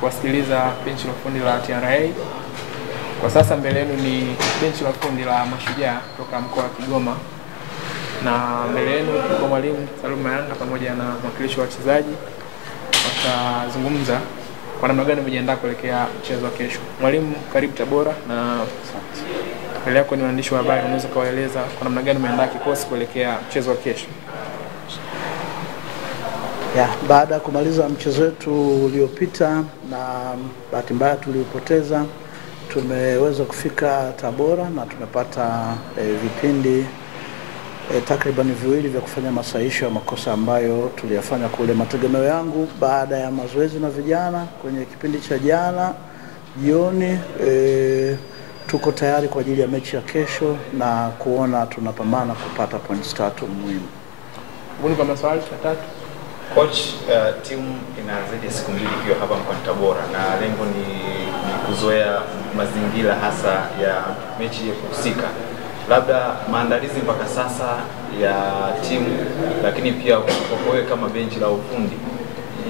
kuwasikiliza benchi la ufundi la TRA. Kwa sasa mbele yenu ni benchi la ufundi la Mashujaa kutoka mkoa wa Kigoma, na mbele yenu kwa mwalimu Salum Mayanga pamoja na mwakilishi wa wachezaji watazungumza kwa namna gani mmejiandaa kuelekea mchezo wa kesho. Mwalimu, karibu Tabora, na mbele yako ni waandishi wa habari, unaweza kuwaeleza kwa namna gani mmeandaa kikosi kuelekea mchezo wa kesho? Baada ya kumaliza mchezo wetu uliopita na bahati mbaya tuliupoteza, tumeweza kufika Tabora na tumepata vipindi takriban viwili vya kufanya masahihisho ya makosa ambayo tuliyafanya kule. Mategemeo yangu baada ya mazoezi na vijana kwenye kipindi cha jana jioni, tuko tayari kwa ajili ya mechi ya kesho na kuona tunapambana kupata points 3 muhimu. Mbona kama swali la tatu? Coach, timu ina zaidi ya siku mbili ikiwa hapa mkoani Tabora na lengo ni kuzoea mazingira hasa ya mechi husika. Labda maandalizi mpaka sasa ya timu, lakini pia kwa wewe kama benchi la ufundi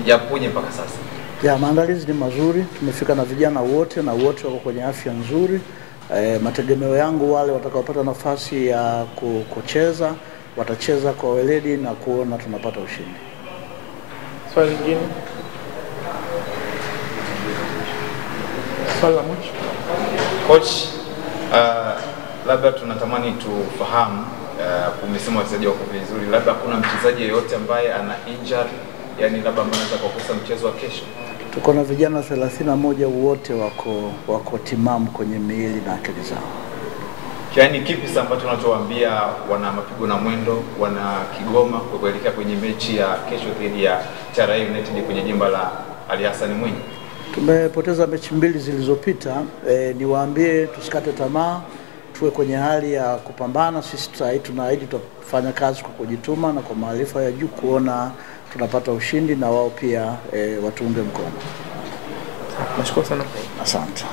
yapoje mpaka sasa? Maandalizi ni mazuri, tumefika na vijana wote na wote wako kwenye afya nzuri. Mategemeo yangu wale watakaopata nafasi ya kucheza watacheza kwa weledi na kuona tunapata ushindi. Swali lingine? Swali la mwisho. Coach, labda tunatamani tufahamu, umesema wachezaji wako vizuri, labda kuna mchezaji yeyote ambaye ana injury, yani labda ambaye anaweza kukosa mchezo wa kesho? Tuko na vijana 31 wote wako timamu kwenye miili na akili zao. Yaani kipi sasa ambacho tunachowaambia wana Mapigo na Mwendo, wana Kigoma kuelekea kwenye mechi ya kesho dhidi ya TRA United kwenye jimba la Ali Hassan Mwinyi? Tumepoteza mechi mbili zilizopita, niwaambie tusikate tamaa, tuwe kwenye hali ya kupambana. Sisi tunaahidi tutafanya kazi kwa kujituma na kwa maarifa ya juu kuona tunapata ushindi, na wao pia watuunge mkono. Nashukuru sana. Asante.